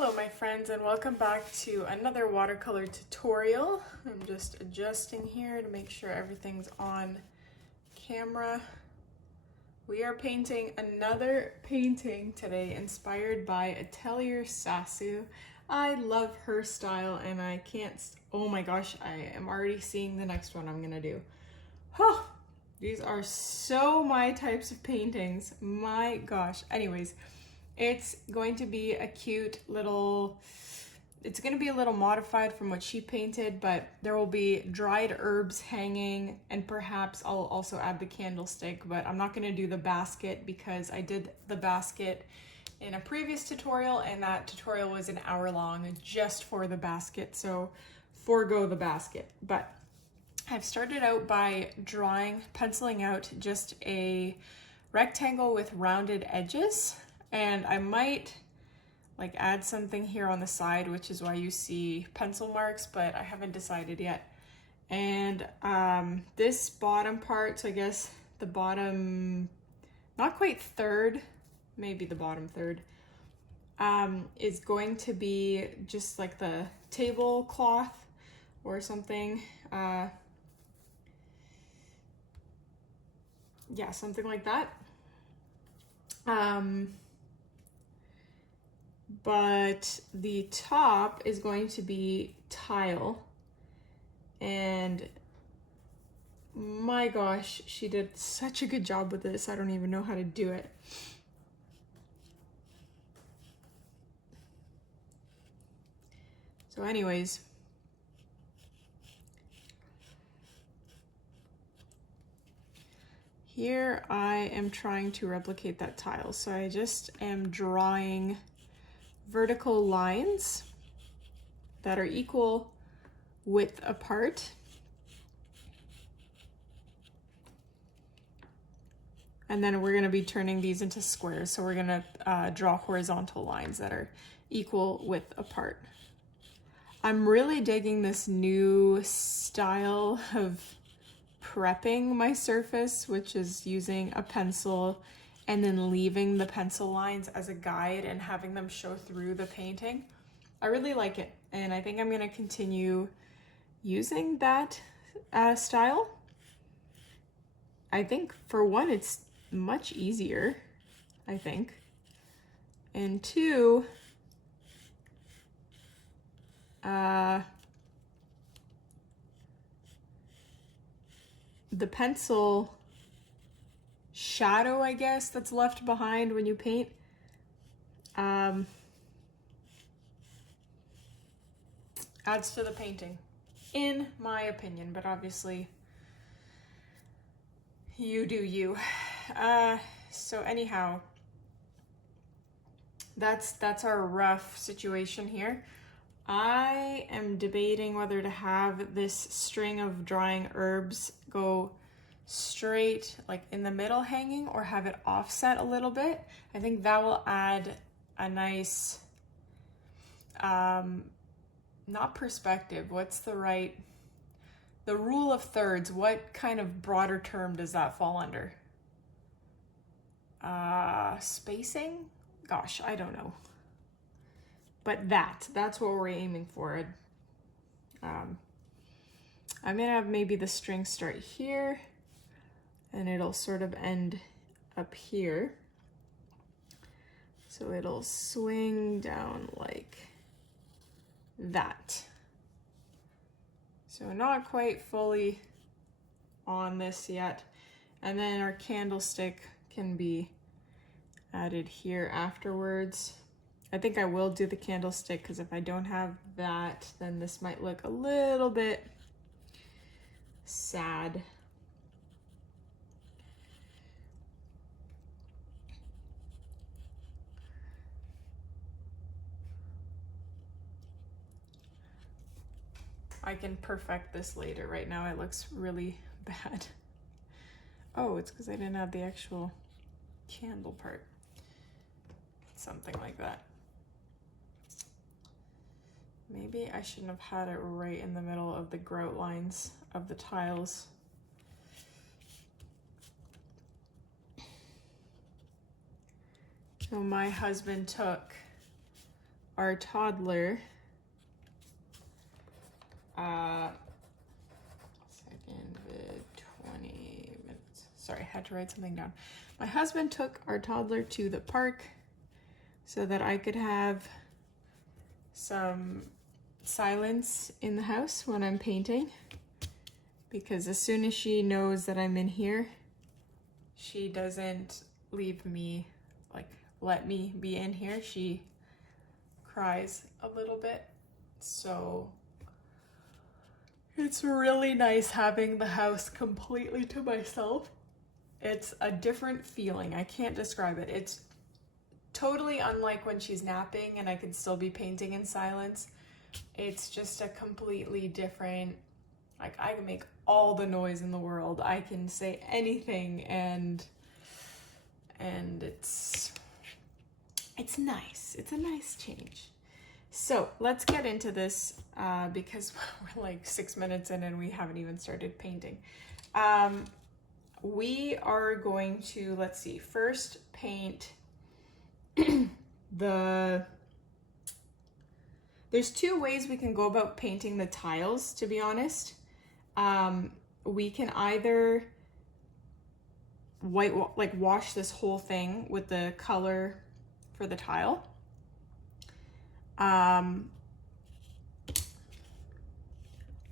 Hello my friends, and welcome back to another watercolor tutorial. I'm just adjusting here to make sure everything's on camera. We are painting another painting today inspired by Atelier Sasu. I love her style and I can't, oh my gosh, I am already seeing the next one I'm gonna do. Oh, these are so my types of paintings, my gosh. Anyways, it's going to be a cute little, it's going to be a little modified from what she painted, but there will be dried herbs hanging, and perhaps I'll also add the candlestick, but I'm not going to do the basket because I did the basket in a previous tutorial and that tutorial was an hour long just for the basket, so forego the basket. But I've started out by penciling out just a rectangle with rounded edges. And I might like add something here on the side, which is why you see pencil marks, but I haven't decided yet. And this bottom part, so I guess the bottom, not quite third, maybe the bottom third, is going to be just like the tablecloth or something. Yeah, something like that. But the top is going to be tile, and my gosh, she did such a good job with this. I don't even know how to do it. So anyways, here I am trying to replicate that tile. So I just am drawing vertical lines that are equal width apart. And then we're going to be turning these into squares. So we're going to draw horizontal lines that are equal width apart. I'm really digging this new style of prepping my surface, which is using a pencil and then leaving the pencil lines as a guide and having them show through the painting. I really like it, and I think I'm gonna continue using that style. I think for one, it's much easier, I think. And two, the pencil shadow, I guess, that's left behind when you paint, adds to the painting, in my opinion, but obviously you do you. So anyhow, that's our rough situation here. I am debating whether to have this string of drying herbs go straight like in the middle hanging or have it offset a little bit. I think that will add a nice not perspective, what's the rule of thirds, what kind of broader term does that fall under? Spacing? Gosh, I don't know, but that's what we're aiming for. I'm gonna have maybe the string start here and it'll sort of end up here. So it'll swing down like that. So not quite fully on this yet. And then our candlestick can be added here afterwards. I think I will do the candlestick because if I don't have that, then this might look a little bit sad. I can perfect this later. Right now it looks really bad. Oh, it's because I didn't have the actual candle part. Something like that. Maybe I shouldn't have had it right in the middle of the grout lines of the tiles. So my husband took our toddler, second vid 20 minutes. Sorry, I had to write something down. My husband took our toddler to the park so that I could have some silence in the house when I'm painting, because as soon as she knows that I'm in here, she doesn't leave me, like, let me be in here. She cries a little bit. So it's really nice having the house completely to myself. It's a different feeling. I can't describe it. It's totally unlike when she's napping and I can still be painting in silence. It's just a completely different, like, I can make all the noise in the world. I can say anything, and it's nice. It's a nice change. So let's get into this because we're like 6 minutes in and we haven't even started painting. We are going to, let's see, first paint there's two ways we can go about painting the tiles, to be honest. We can either wash this whole thing with the color for the tile.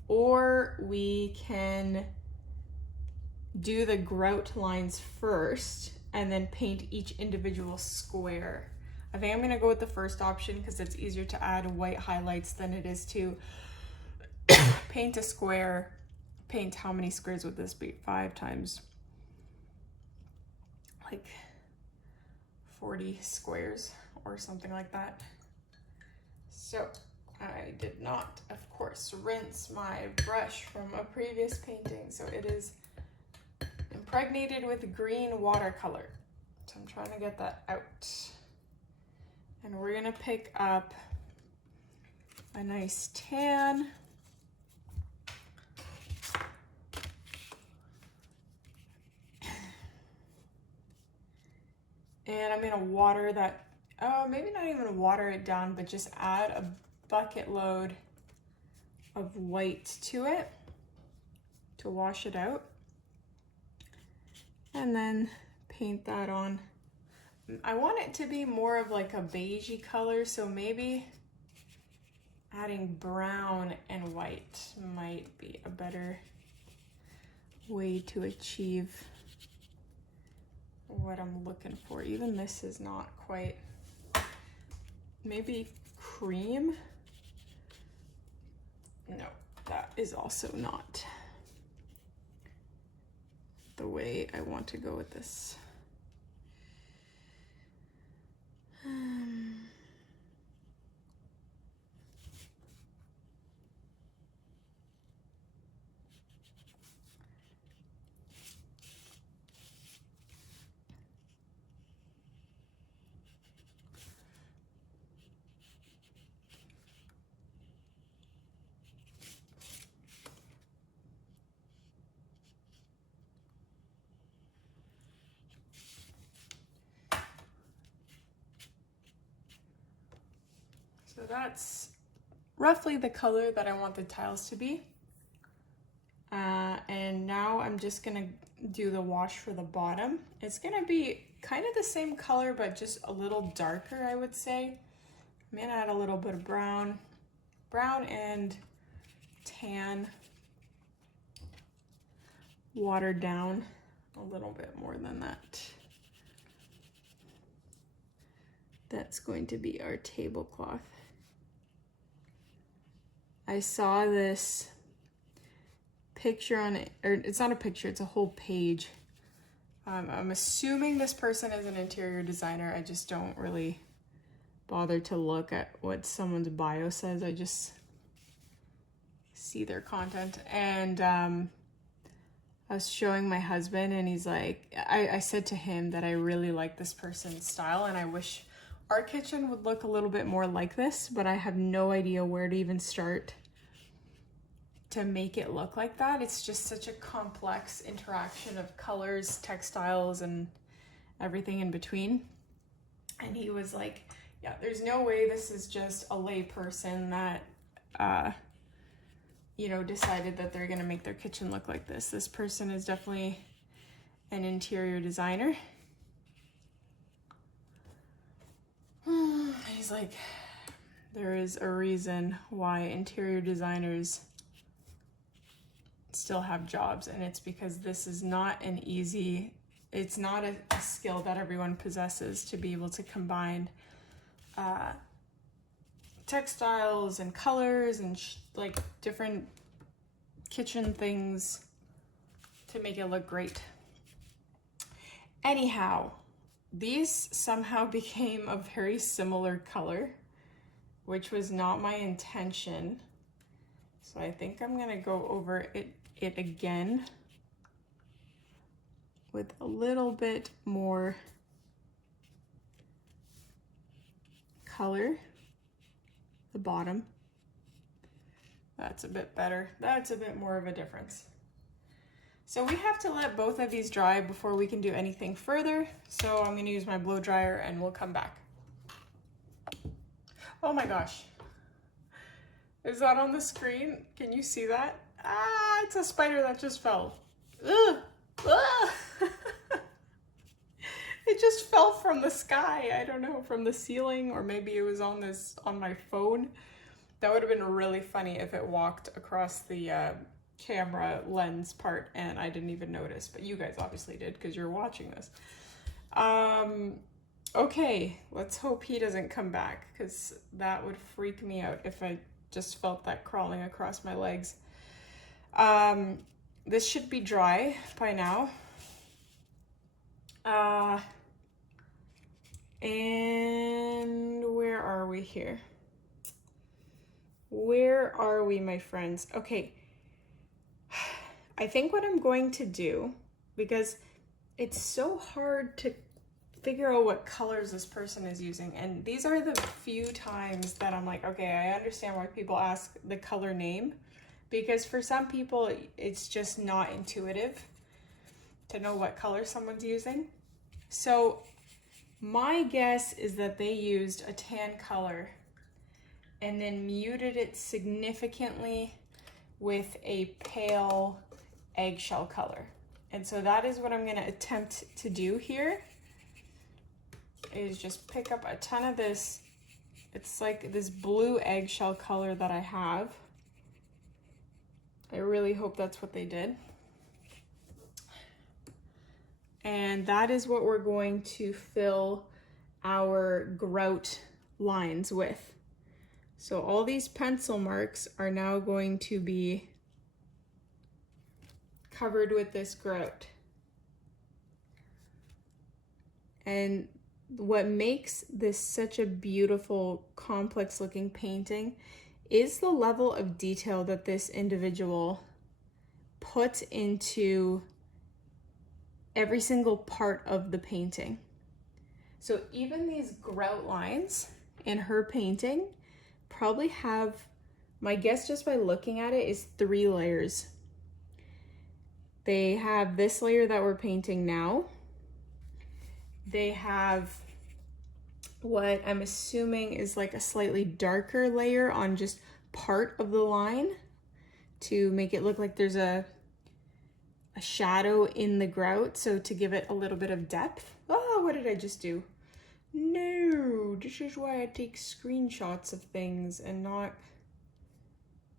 Or we can do the grout lines first and then paint each individual square. I think I'm gonna go with the first option because it's easier to add white highlights than it is to paint a square. Paint, how many squares would this be? 5 times like 40 squares or something like that. So I did not, of course, rinse my brush from a previous painting, so it is impregnated with green watercolor. So I'm trying to get that out. And we're gonna pick up a nice tan. And I'm gonna water that, maybe not even water it down, but just add a bucket load of white to it to wash it out. And then paint that on. I want it to be more of like a beigey color, so maybe adding brown and white might be a better way to achieve what I'm looking for. Even this is not quite, maybe cream? No, that is also not the way I want to go with this. So that's roughly the color that I want the tiles to be. And now I'm just gonna do the wash for the bottom. It's gonna be kind of the same color, but just a little darker, I would say. I'm gonna add a little bit of brown and tan, watered down a little bit more than that. That's going to be our tablecloth. I saw this picture on it, or it's not a picture, it's a whole page. I'm assuming this person is an interior designer. I just don't really bother to look at what someone's bio says. I just see their content. And I was showing my husband and he's like, I said to him that I really like this person's style and I wish our kitchen would look a little bit more like this, but I have no idea where to even start to make it look like that. It's just such a complex interaction of colors, textiles, and everything in between. And he was like, Yeah, there's no way this is just a lay person that, you know, decided that they're gonna make their kitchen look like this. This person is definitely an interior designer. He's like, there is a reason why interior designers still have jobs, and it's because this is not an easy, it's not a skill that everyone possesses, to be able to combine textiles and colors and like different kitchen things to make it look great. Anyhow, these somehow became a very similar color, which was not my intention. So I think I'm gonna go over it again with a little bit more color. The bottom. That's a bit better. That's a bit more of a difference. So we have to let both of these dry before we can do anything further. So I'm gonna use my blow dryer and we'll come back. Oh my gosh. Is that on the screen? Can you see that? Ah, it's a spider that just fell. Ugh. Ugh. It just fell from the sky. I don't know, from the ceiling, or maybe it was on my phone. That would have been really funny if it walked across the camera lens part and I didn't even notice, but you guys obviously did because you're watching this. Okay, let's hope he doesn't come back, because that would freak me out if I just felt that crawling across my legs. This should be dry by now. And where are we here? Where are we, my friends? Okay, I think what I'm going to do, because it's so hard to figure out what colors this person is using, and these are the few times that I'm like, okay, I understand why people ask the color name, because for some people it's just not intuitive to know what color someone's using. So my guess is that they used a tan color and then muted it significantly with a pale eggshell color. And so that is what I'm gonna attempt to do here, is just pick up a ton of this. It's like this blue eggshell color that I have. I really hope that's what they did. And that is what we're going to fill our grout lines with. So all these pencil marks are now going to be covered with this grout. And what makes this such a beautiful, complex looking painting is the level of detail that this individual put into every single part of the painting. So even these grout lines in her painting probably have, my guess just by looking at it, is 3 layers. They have this layer that we're painting now. They have what I'm assuming is like a slightly darker layer on just part of the line to make it look like there's a shadow in the grout, so to give it a little bit of depth. Oh, what did I just do? No, this is why I take screenshots of things and not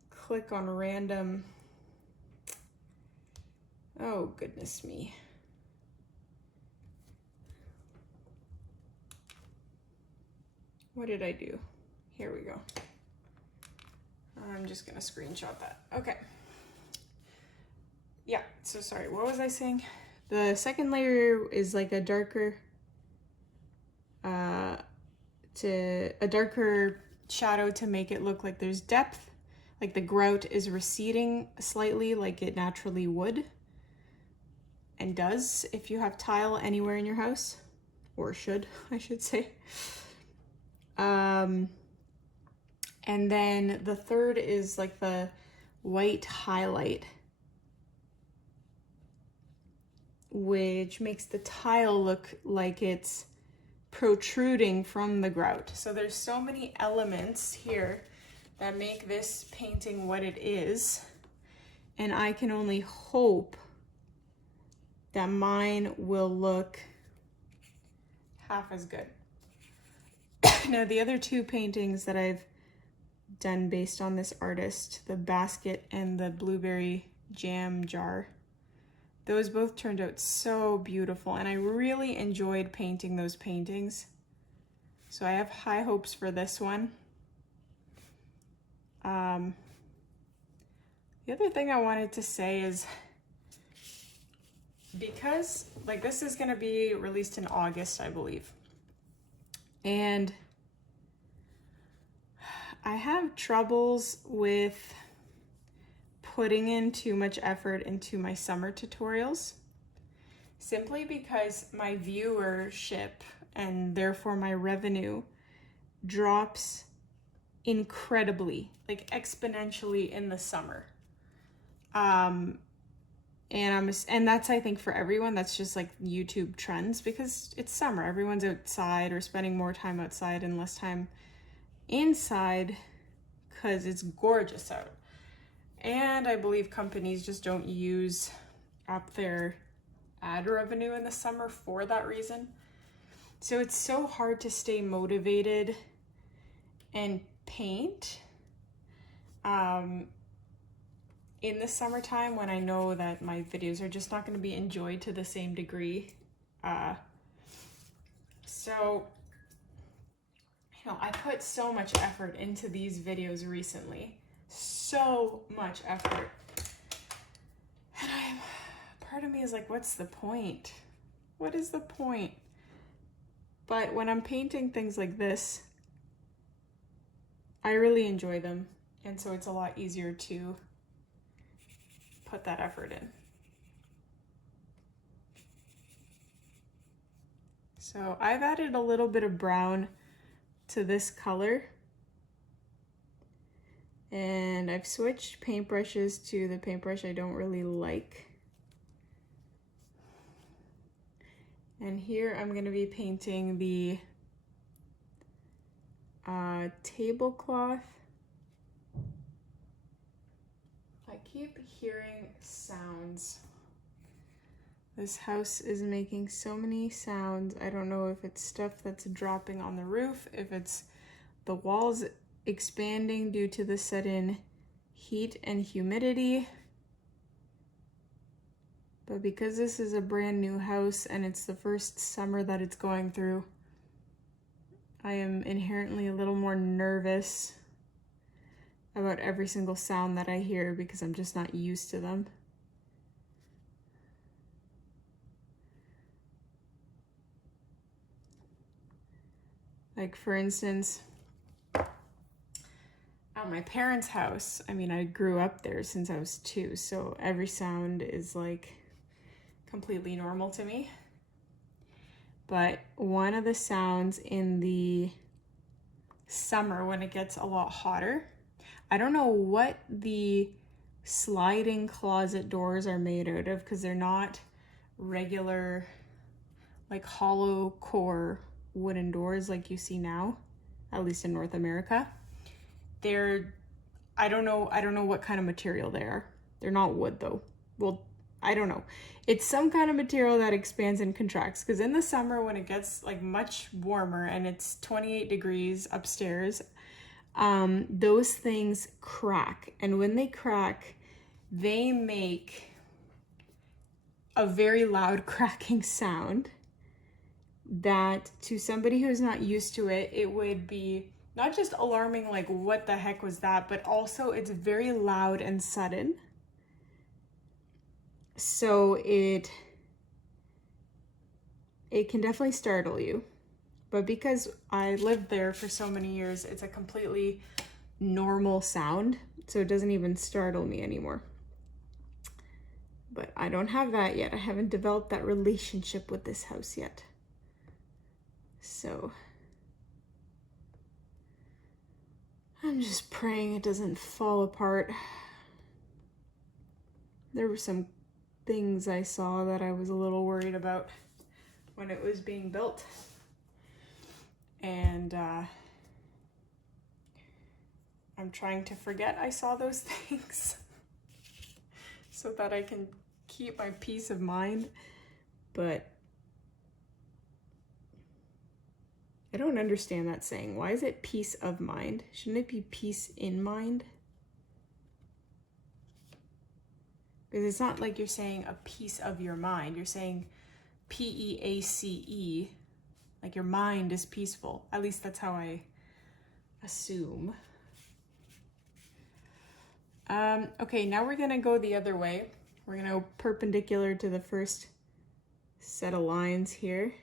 click on random. Oh, goodness me. What did I do? Here we go. I'm just gonna screenshot that. Okay. Yeah, so sorry, what was I saying? The second layer is like a darker, darker shadow to make it look like there's depth, like the grout is receding slightly like it naturally would and does if you have tile anywhere in your house, or should, I should say. And then the third is like the white highlight, which makes the tile look like it's protruding from the grout. So there's so many elements here that make this painting what it is. And I can only hope that mine will look half as good. Now, the other two paintings that I've done based on this artist, the basket and the blueberry jam jar, those both turned out so beautiful, and I really enjoyed painting those paintings. So I have high hopes for this one. The other thing I wanted to say is, because like this is going to be released in August, I believe, and I have troubles with putting in too much effort into my summer tutorials, simply because my viewership and therefore my revenue drops incredibly, like exponentially in the summer. And that's, I think, for everyone, that's just like YouTube trends, because it's summer, everyone's outside or spending more time outside and less time inside because it's gorgeous out. And I believe companies just don't use up their ad revenue in the summer for that reason. So it's so hard to stay motivated and paint in the summertime when I know that my videos are just not going to be enjoyed to the same degree. So, you know, I put so much effort into these videos recently. So much effort. And part of me is like, what's the point? What is the point? But when I'm painting things like this, I really enjoy them. And so it's a lot easier to put that effort in. So I've added a little bit of brown to this color. And I've switched paintbrushes to the paintbrush I don't really like. And here I'm going to be painting the tablecloth. I keep hearing sounds. This house is making so many sounds. I don't know if it's stuff that's dropping on the roof, if it's the walls expanding due to the sudden heat and humidity. But because this is a brand new house and it's the first summer that it's going through, I am inherently a little more nervous about every single sound that I hear because I'm just not used to them. Like, for instance, at my parents' house, I mean, I grew up there since I was 2, so every sound is like completely normal to me. But one of the sounds in the summer when it gets a lot hotter, I don't know what the sliding closet doors are made out of, because they're not regular like hollow core wooden doors like you see now, at least in North America. I don't know what kind of material they are. They're not wood though. Well, I don't know. It's some kind of material that expands and contracts, because in the summer when it gets like much warmer and it's 28 degrees upstairs, those things crack. And when they crack, they make a very loud cracking sound that to somebody who's not used to it, it would be not just alarming, like what the heck was that, but also it's very loud and sudden. So it can definitely startle you. But because I lived there for so many years, it's a completely normal sound, so it doesn't even startle me anymore. But I don't have that yet. I haven't developed that relationship with this house yet. So I'm just praying it doesn't fall apart. There were some things I saw that I was a little worried about when it was being built. And I'm trying to forget I saw those things so that I can keep my peace of mind. But I don't understand that saying. Why is it peace of mind? Shouldn't it be peace in mind? Because it's not like you're saying a piece of your mind. You're saying P-E-A-C-E, like your mind is peaceful. At least that's how I assume. Okay, now we're gonna go the other way. We're gonna go perpendicular to the first set of lines here.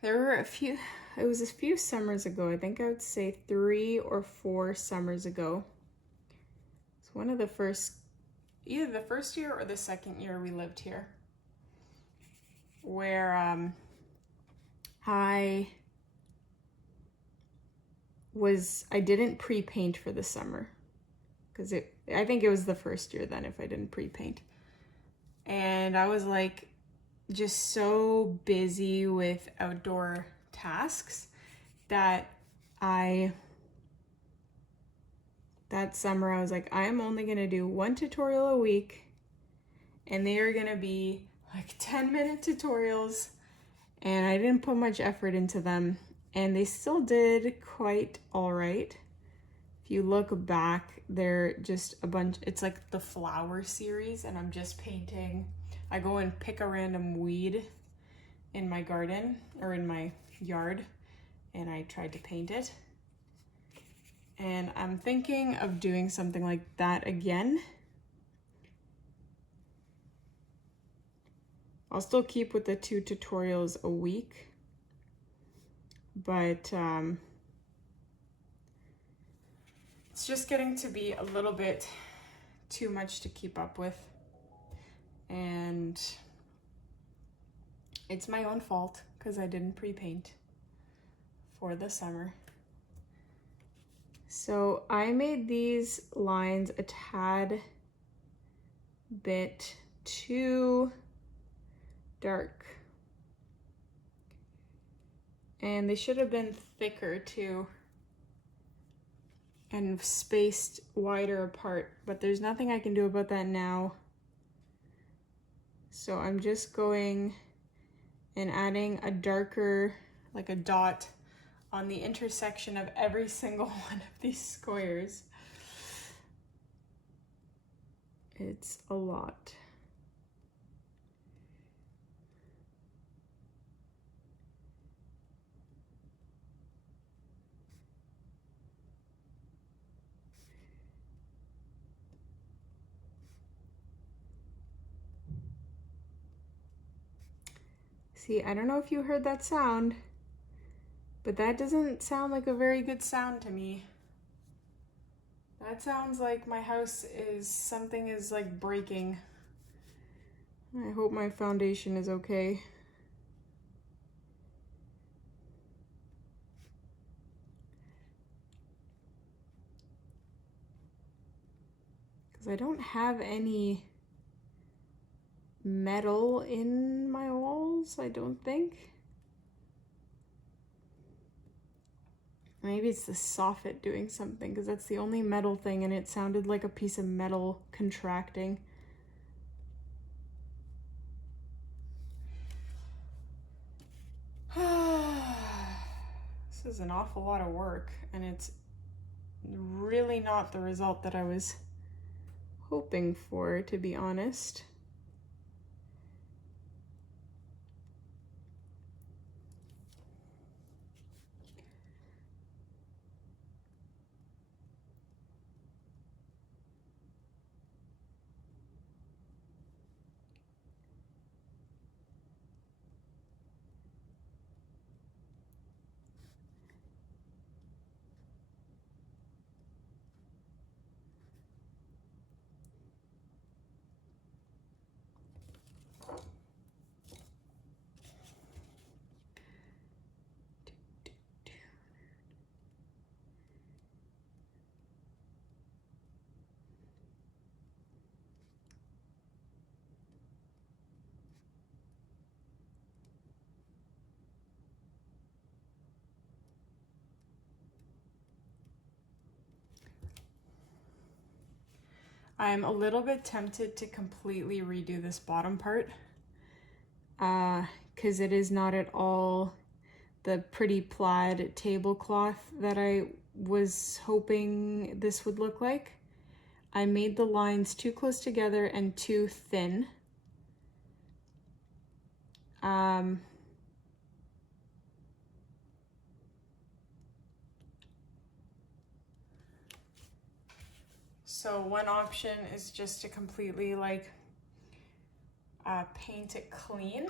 There were a few, it was a few summers ago, I think I would say 3 or 4 summers ago. It's one of the first, either the first year or the second year we lived here, where I didn't pre-paint for the summer, because I think it was the first year then if I didn't pre-paint. And I was like just so busy with outdoor tasks that that summer I was like, I am only gonna do 1 tutorial a week, and they are gonna be like 10-minute tutorials, and I didn't put much effort into them, and they still did quite all right. If you look back, they're just a bunch, it's like the flower series, and I'm just painting. I go and pick a random weed in my garden or in my yard, and I tried to paint it. And I'm thinking of doing something like that again. I'll still keep with the 2 tutorials a week, but it's just getting to be a little bit too much to keep up with. And it's my own fault because I didn't pre-paint for the summer. So I made these lines a tad bit too dark, and they should have been thicker too and spaced wider apart, but there's nothing I can do about that now. So I'm just going and adding a darker, like a dot on the intersection of every single one of these squares. It's a lot. See, I don't know if you heard that sound, but that doesn't sound like a very good sound to me. That sounds like my house is, something is like breaking. I hope my foundation is okay. Because I don't have any metal in my walls, I don't think. Maybe it's the soffit doing something, because that's the only metal thing, and it sounded like a piece of metal contracting. This is an awful lot of work, and it's really not the result that I was hoping for, to be honest. I'm a little bit tempted to completely redo this bottom part because it is not at all the pretty plaid tablecloth that I was hoping this would look like. I made the lines too close together and too thin. So one option is just to completely like paint it clean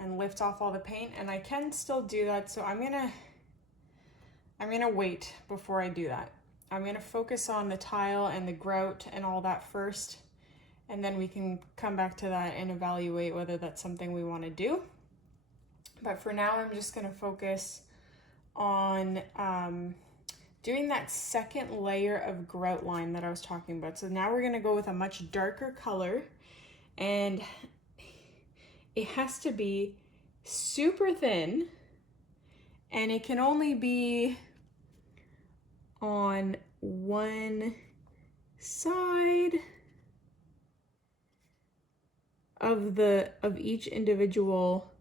and lift off all the paint, and I can still do that. So I'm gonna wait before I do that. I'm gonna focus on the tile and the grout and all that first, and then we can come back to that and evaluate whether that's something we want to do. But for now, I'm just gonna focus on doing that second layer of grout line that I was talking about. So now we're gonna go with a much darker color, and it has to be super thin, and it can only be on one side of each individual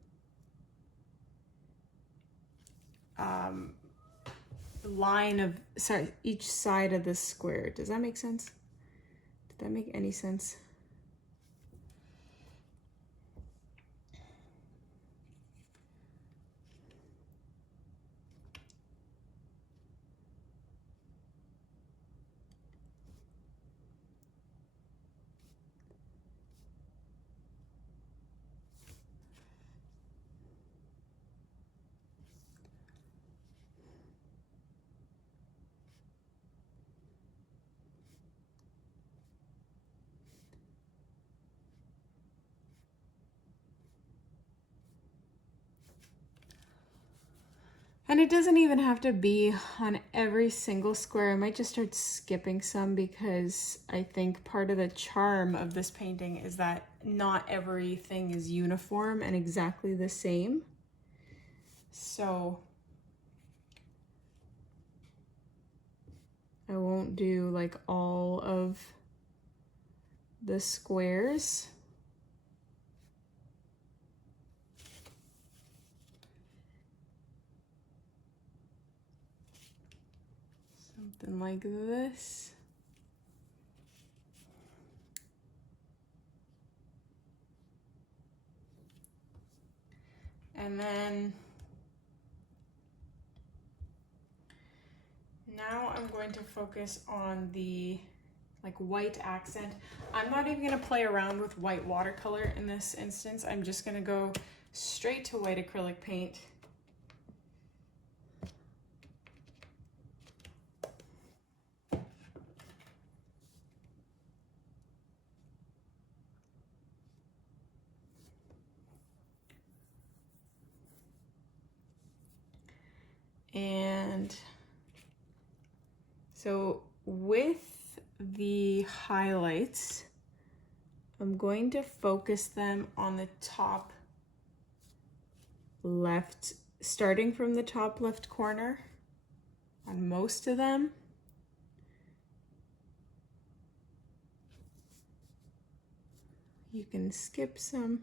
line of each side of the square. Does that make sense? Did that make any sense? And it doesn't even have to be on every single square. I might just start skipping some because I think part of the charm of this painting is that not everything is uniform and exactly the same. So I won't do like all of the squares. Something like this. And then now I'm going to focus on the like white accent. I'm not even gonna play around with white watercolor in this instance. I'm just gonna go straight to white acrylic paint. And so with the highlights, I'm going to focus them on the top left, starting from the top left corner on most of them. You can skip some.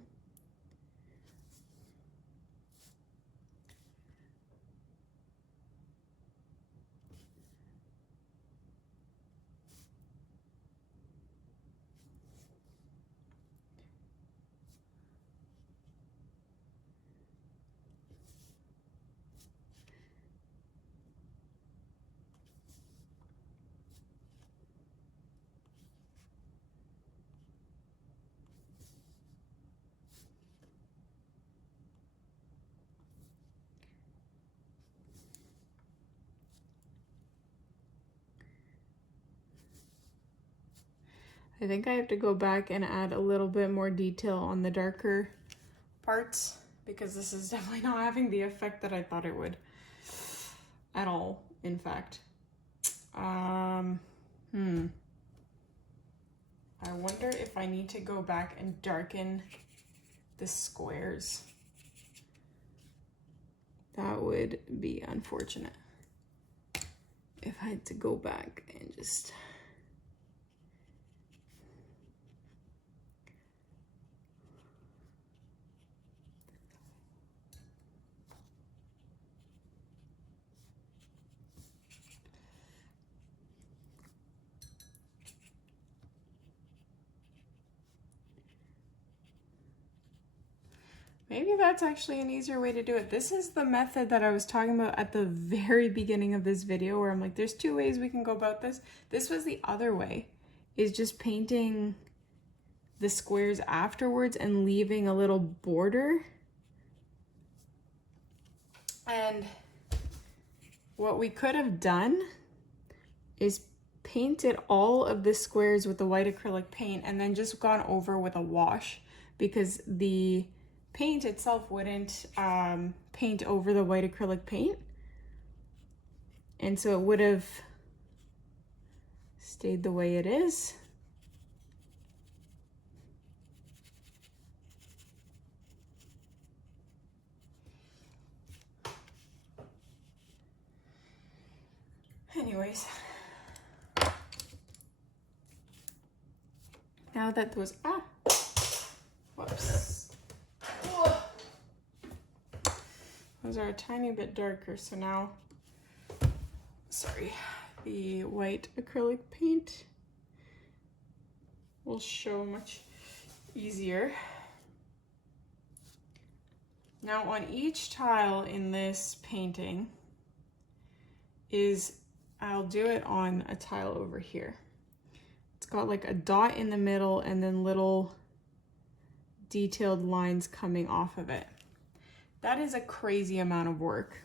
I think I have to go back and add a little bit more detail on the darker parts because this is definitely not having the effect that I thought it would at all, in fact. I wonder if I need to go back and darken the squares. That would be unfortunate if I had to go back and just Maybe that's actually an easier way to do it. This is the method that I was talking about at the very beginning of this video, where I'm like, there's two ways we can go about this. This was the other way, is just painting the squares afterwards and leaving a little border. And what we could have done is painted all of the squares with the white acrylic paint and then just gone over with a wash, because the paint itself wouldn't paint over the white acrylic paint, and so it would have stayed the way it is. Anyways, now that those whoops, those are a tiny bit darker, so now, sorry, the white acrylic paint will show much easier. Now on each tile in this painting I'll do it on a tile over here. It's got like a dot in the middle and then little detailed lines coming off of it. That is a crazy amount of work.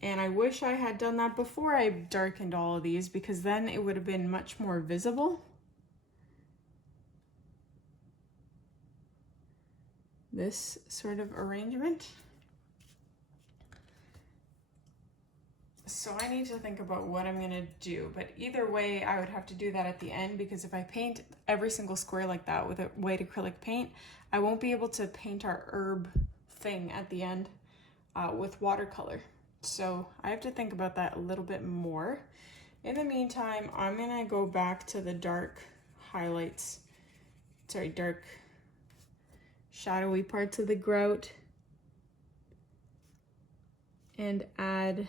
And I wish I had done that before I darkened all of these, because then it would have been much more visible. This sort of arrangement. So I need to think about what I'm gonna do, but either way, I would have to do that at the end, because if I paint every single square like that with a white acrylic paint, I won't be able to paint our herb thing at the end with watercolor. So I have to think about that a little bit more. In the meantime, I'm gonna go back to the dark highlights, dark shadowy parts of the grout and add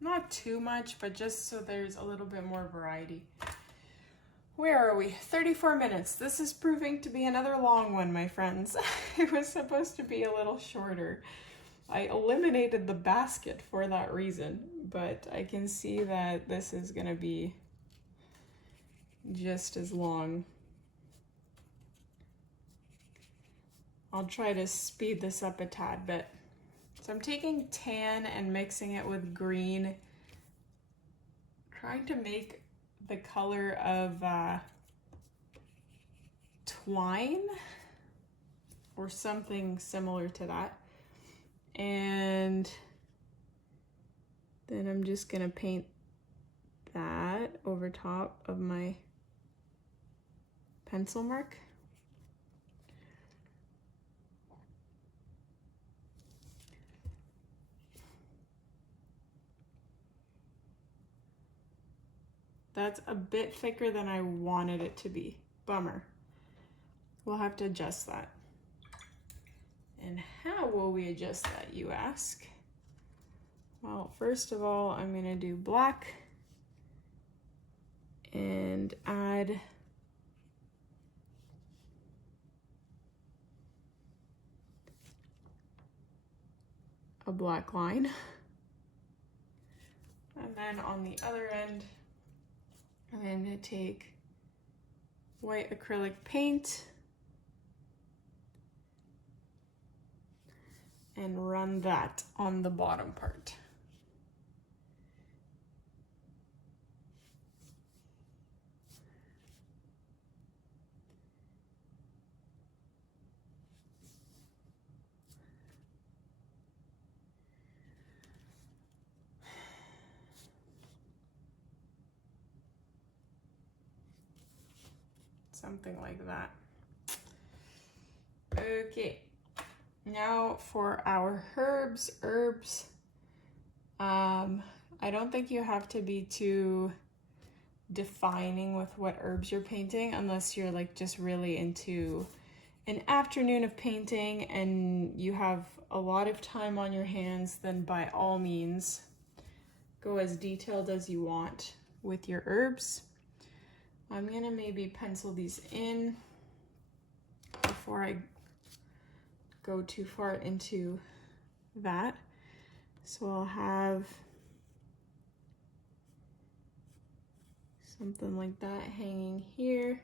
not too much, but just so there's a little bit more variety. Where are we? 34 minutes. This is proving to be another long one, my friends. It was supposed to be a little shorter. I eliminated the basket for that reason, but I can see that this is gonna be just as long. I'll try to speed this up a tad bit. So I'm taking tan and mixing it with green, trying to make the color of twine or something similar to that. And then I'm just gonna paint that over top of my pencil mark. That's a bit thicker than I wanted it to be. Bummer. We'll have to adjust that. And how will we adjust that, you ask? Well, first of all, I'm gonna do black and add a black line. And then on the other end, I'm going to take white acrylic paint and run that on the bottom part. Something like that. Okay, now for our herbs. I don't think you have to be too defining with what herbs you're painting, unless you're like just really into an afternoon of painting and you have a lot of time on your hands, then by all means, go as detailed as you want with your herbs. I'm gonna maybe pencil these in before I go too far into that. So I'll have something like that hanging here,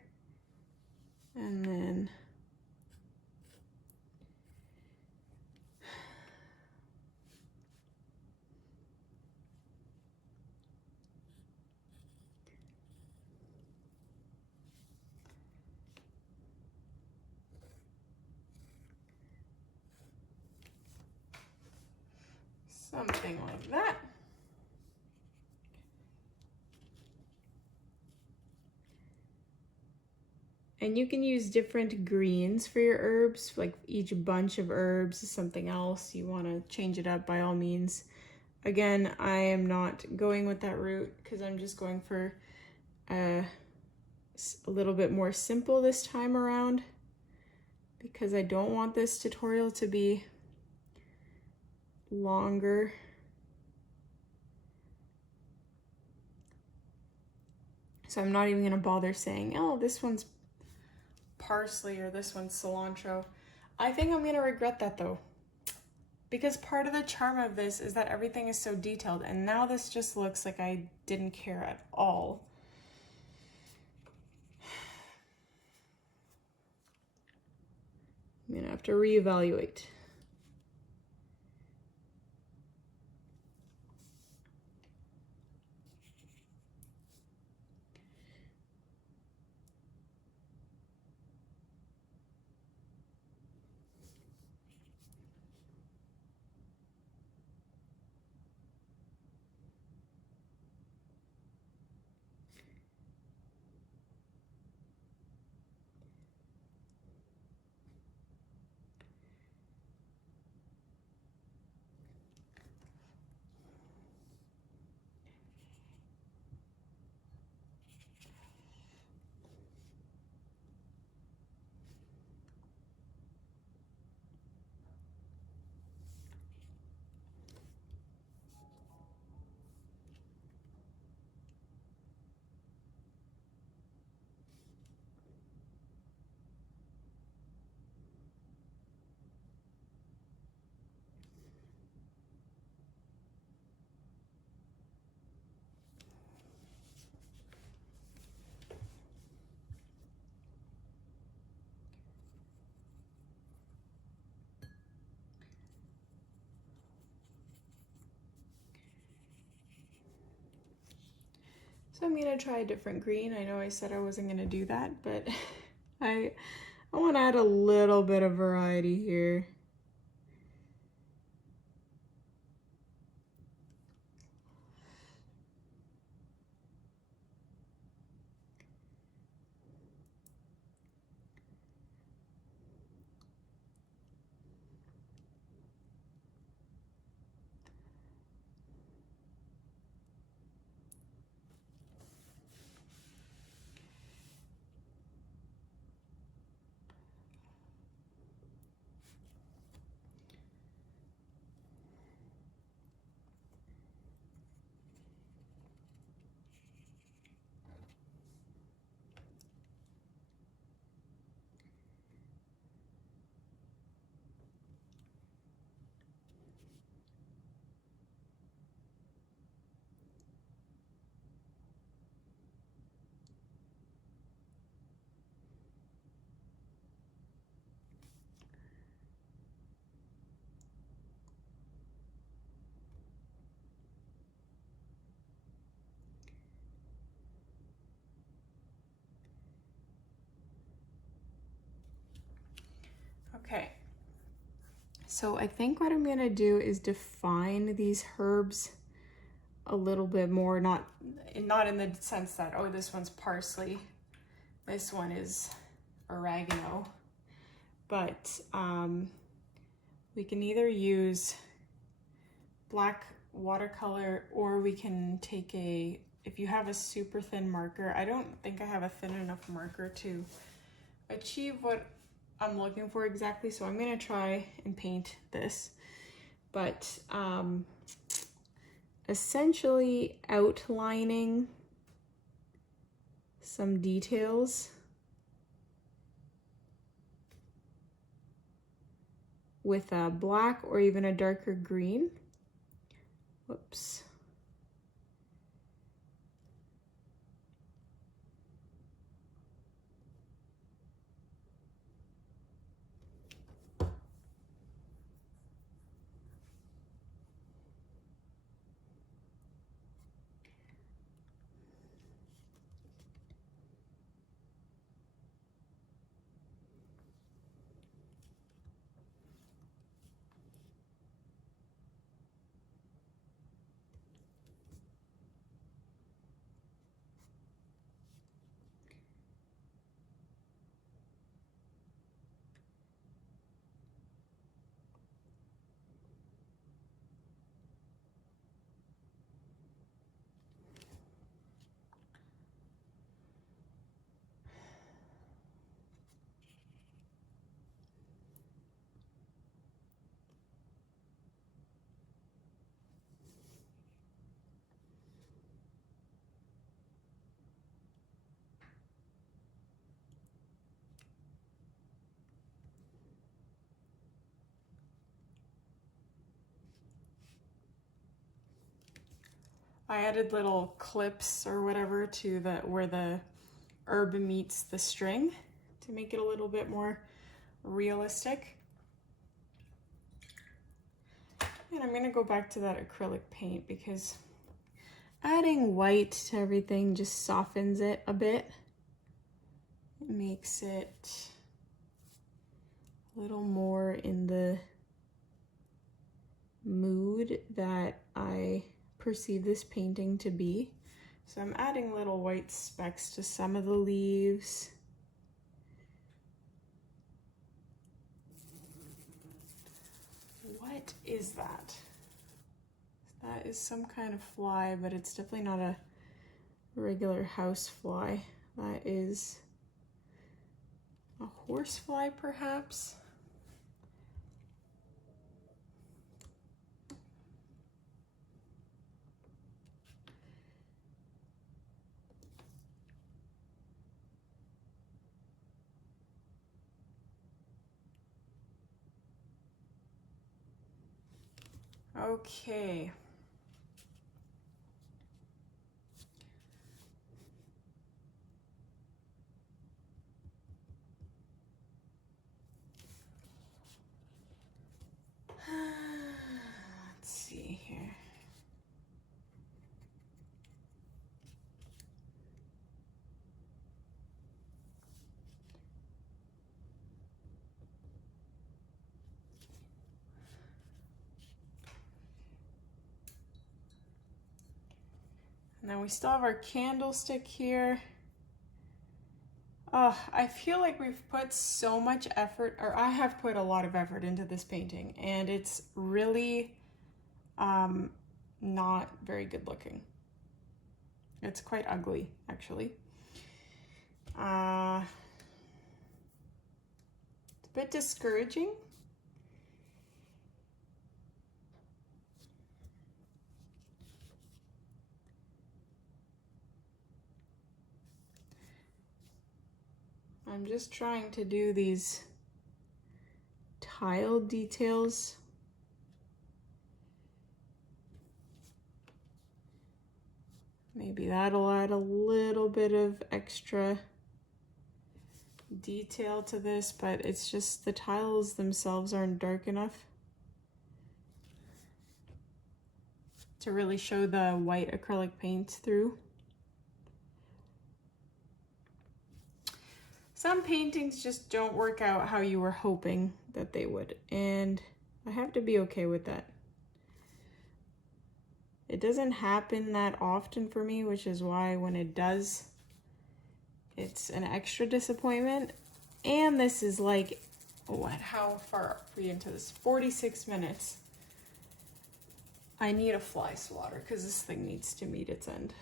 and then something like that. And you can use different greens for your herbs, like each bunch of herbs is something else. You want to change it up by all means. Again, I am not going with that route because I'm just going for a little bit more simple this time around, because I don't want this tutorial to be longer. So I'm not even going to bother saying, oh, this one's parsley or this one's cilantro. I think I'm going to regret that though, because part of the charm of this is that everything is so detailed, and now this just looks like I didn't care at all. I'm going to have to reevaluate. So I'm gonna try a different green. I know I said I wasn't gonna do that, but I want to add a little bit of variety here. Okay, so I think what I'm gonna do is define these herbs a little bit more, not in the sense that, oh, this one's parsley, this one is oregano, but we can either use black watercolor, or we can take if you have a super thin marker. I don't think I have a thin enough marker to achieve what I'm looking for exactly, so I'm gonna try and paint this. But essentially outlining some details with a black or even a darker green. Whoops. I added little clips or whatever to where the herb meets the string to make it a little bit more realistic. And I'm gonna go back to that acrylic paint because adding white to everything just softens it a bit. It makes it a little more in the mood that I perceive this painting to be. So I'm adding little white specks to some of the leaves. What is that? That is some kind of fly, but it's definitely not a regular house fly. That is a horsefly, perhaps? Okay. Let's see here. And then we still have our candlestick here. Oh, I feel like we've put so much effort, or I have put a lot of effort into this painting, and it's really not very good looking. It's quite ugly, actually. It's a bit discouraging. I'm just trying to do these tile details. Maybe that'll add a little bit of extra detail to this, but it's just the tiles themselves aren't dark enough to really show the white acrylic paint through. Some paintings just don't work out how you were hoping that they would, and I have to be okay with that. It doesn't happen that often for me, which is why when it does, it's an extra disappointment. And this is like, what? How far are we into this? 46 minutes. I need a fly swatter because this thing needs to meet its end.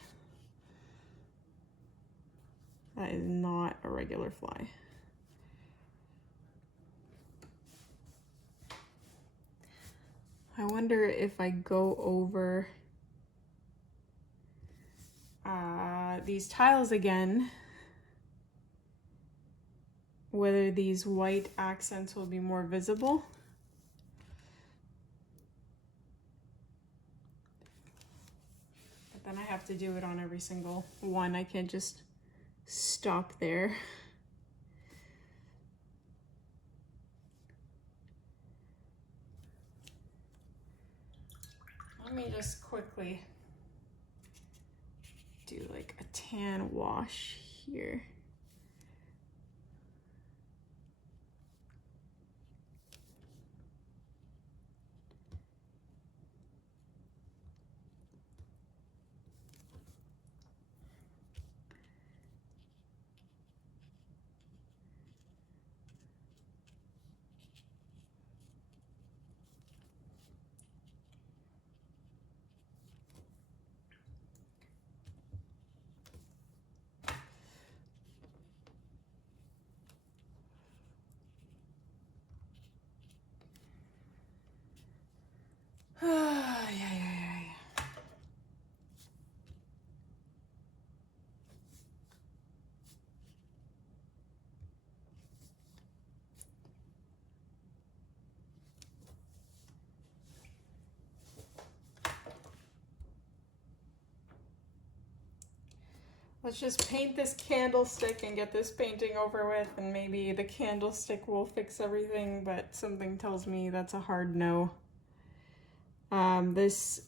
That is not a regular fly. I wonder if I go over these tiles again, whether these white accents will be more visible. But then I have to do it on every single one. I can't just stop there. Let me just quickly do like a tan wash here. Let's just paint this candlestick and get this painting over with, and maybe the candlestick will fix everything, but something tells me that's a hard no. This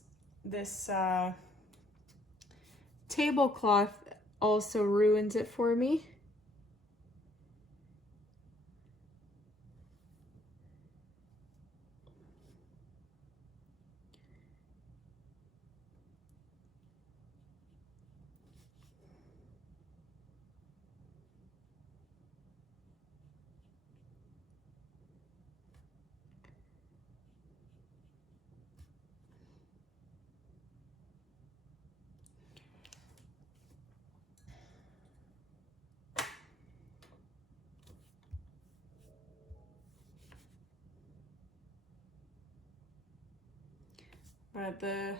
tablecloth also ruins it for me. But the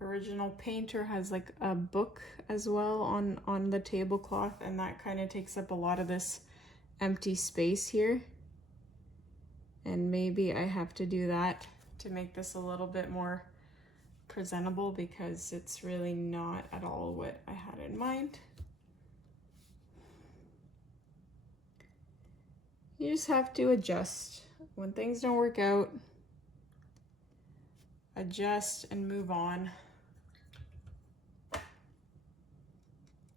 original painter has like a book as well on the tablecloth, and that kind of takes up a lot of this empty space here. And maybe I have to do that to make this a little bit more presentable, because it's really not at all what I had in mind. You just have to adjust. When things don't work out, adjust and move on.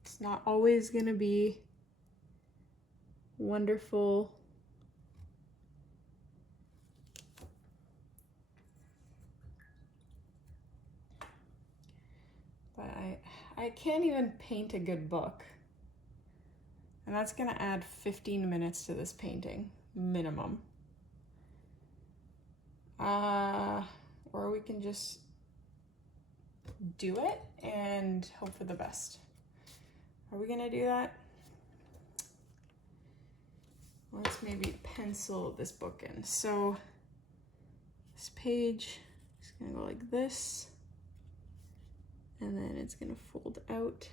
It's not always going to be wonderful. But I can't even paint a good book. And that's going to add 15 minutes to this painting, minimum. Or we can just do it and hope for the best. Are we gonna do that? Let's maybe pencil this book in. So this page is gonna go like this, and then it's gonna fold out.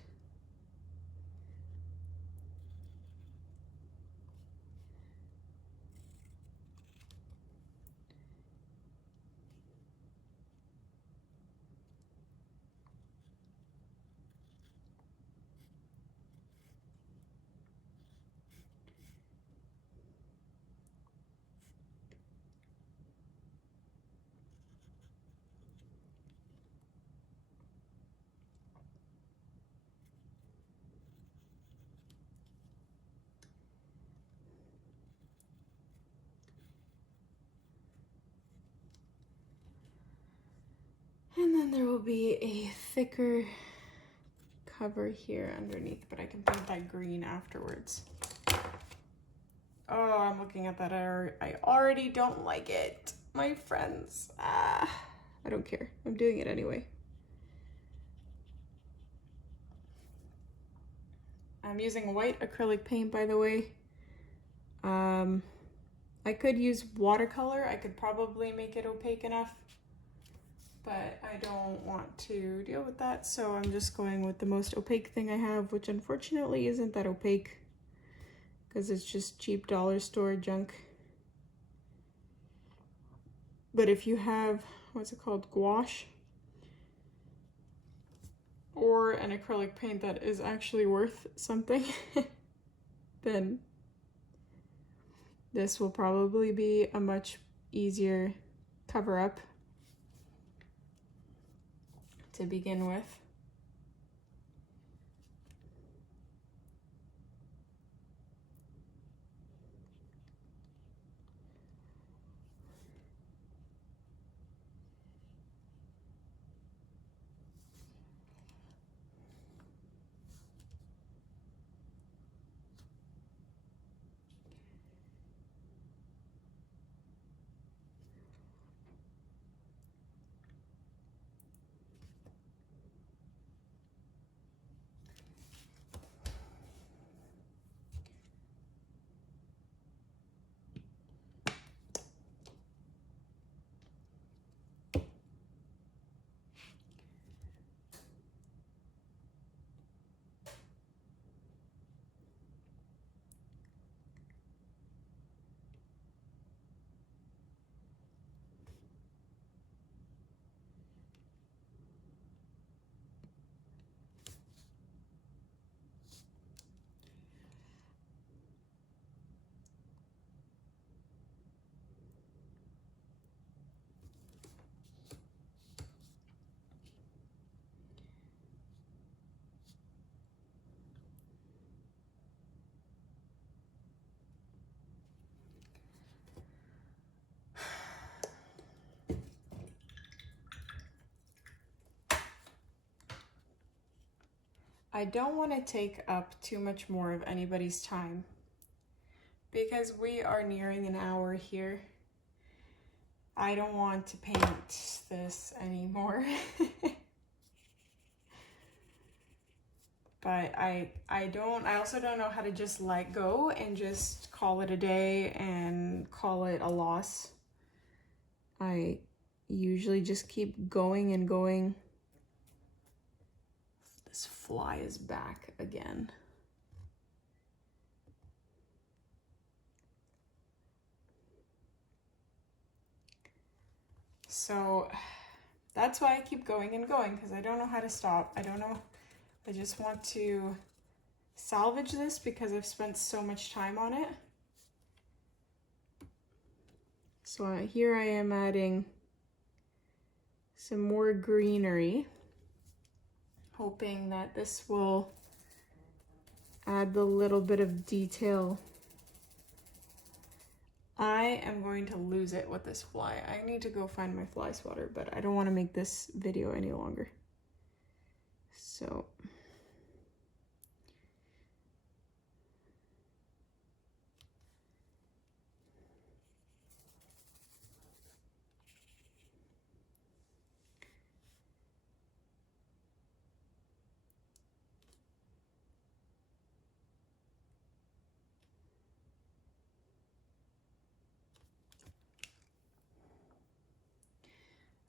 And then there will be a thicker cover here underneath, but I can paint that green afterwards. Oh, I'm looking at that. I already don't like it, my friends. I don't care. I'm doing it anyway. I'm using white acrylic paint, by the way. I could use watercolor. I could probably make it opaque enough. but I don't want to deal with that, so I'm just going with the most opaque thing I have, which unfortunately isn't that opaque because it's just cheap dollar store junk. But if you have, what's it called, gouache, or an acrylic paint that is actually worth something, then this will probably be a much easier cover up to begin with. I don't want to take up too much more of anybody's time because we are nearing an hour here. I don't want to paint this anymore. But I also don't know how to just let go and just call it a day and call it a loss. I usually just keep going and going. This fly is back again. So that's why I keep going and going, because I don't know how to stop. I don't know. I just want to salvage this because I've spent so much time on it. So here I am adding some more greenery, hoping that this will add the little bit of detail. I am going to lose it with this fly. I need to go find my fly swatter, but I don't want to make this video any longer. So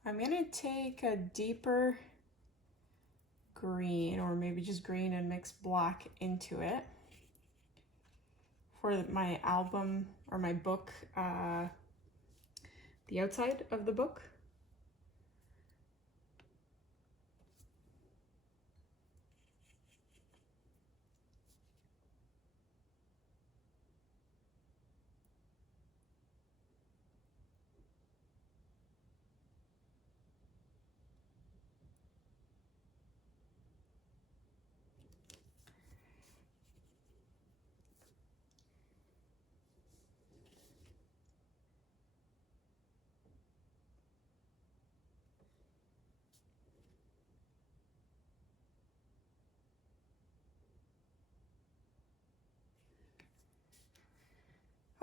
I'm gonna take a deeper green, or maybe just green and mix black into it for my album or my book, the outside of the book.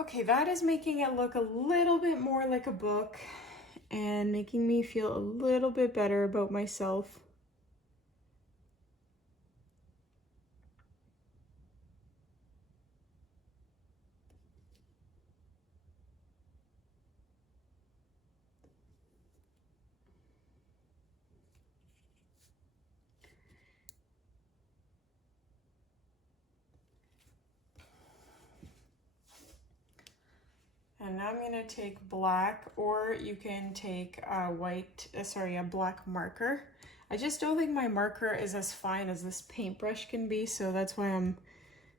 Okay, that is making it look a little bit more like a book and making me feel a little bit better about myself. I'm gonna take black, or you can take a black marker. I just don't think my marker is as fine as this paintbrush can be, so that's why I'm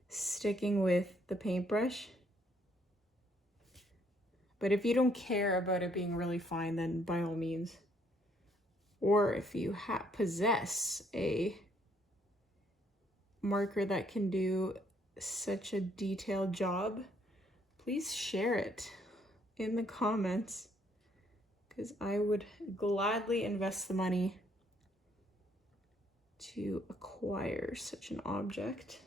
sticking with the paintbrush. But if you don't care about it being really fine, then by all means. Or if you possess a marker that can do such a detailed job, please share it in the comments, because I would gladly invest the money to acquire such an object.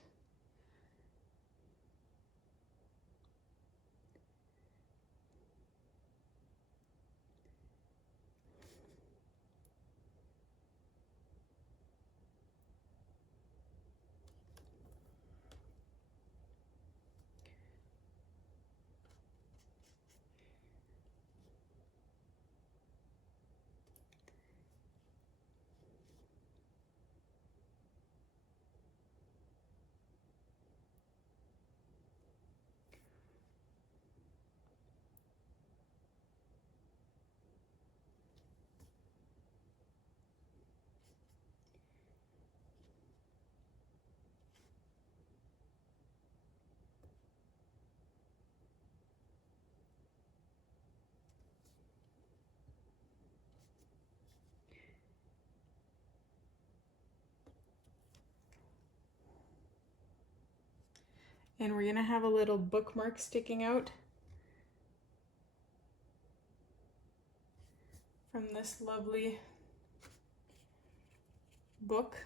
And we're gonna have a little bookmark sticking out from this lovely book.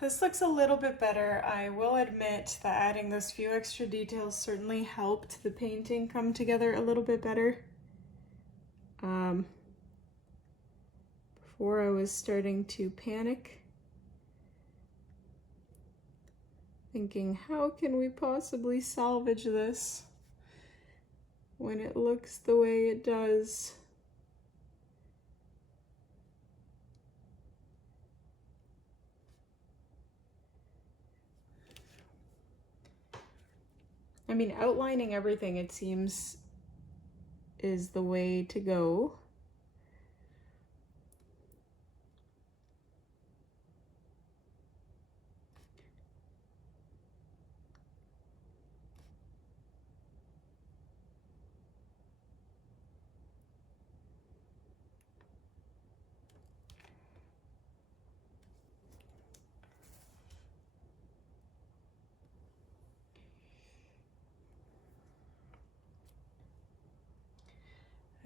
This looks a little bit better. I will admit that adding those few extra details certainly helped the painting come together a little bit better. Before I was starting to panic, thinking, how can we possibly salvage this when it looks the way it does? I mean, outlining everything, it seems, is the way to go.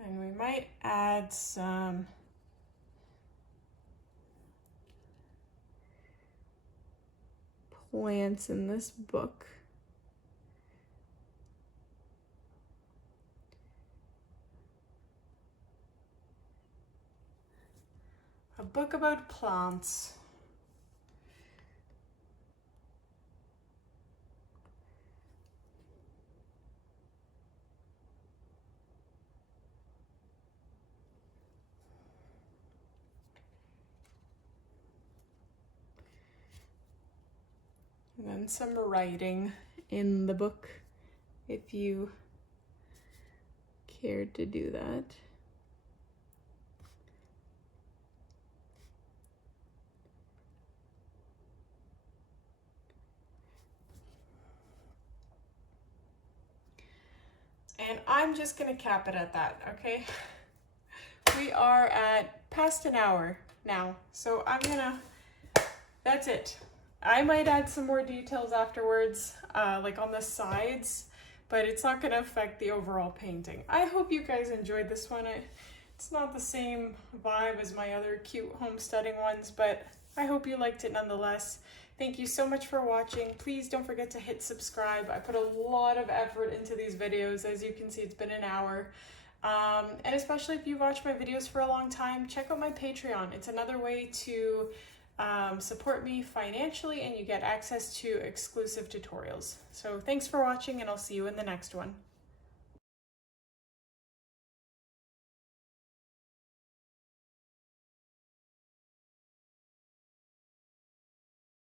And we might add some plants in this book. A book about plants. And then some writing in the book, if you cared to do that. And I'm just gonna cap it at that, okay? We are at past an hour now, so that's it. I might add some more details afterwards, like on the sides, but it's not gonna affect the overall painting. I hope you guys enjoyed this one. It's not the same vibe as my other cute homesteading ones, but I hope you liked it nonetheless. Thank you so much for watching. Please don't forget to hit subscribe. I put a lot of effort into these videos. As you can see, it's been an hour. And especially if you've watched my videos for a long time, check out my Patreon. It's another way to support me financially, and you get access to exclusive tutorials. So thanks for watching, and I'll see you in the next one.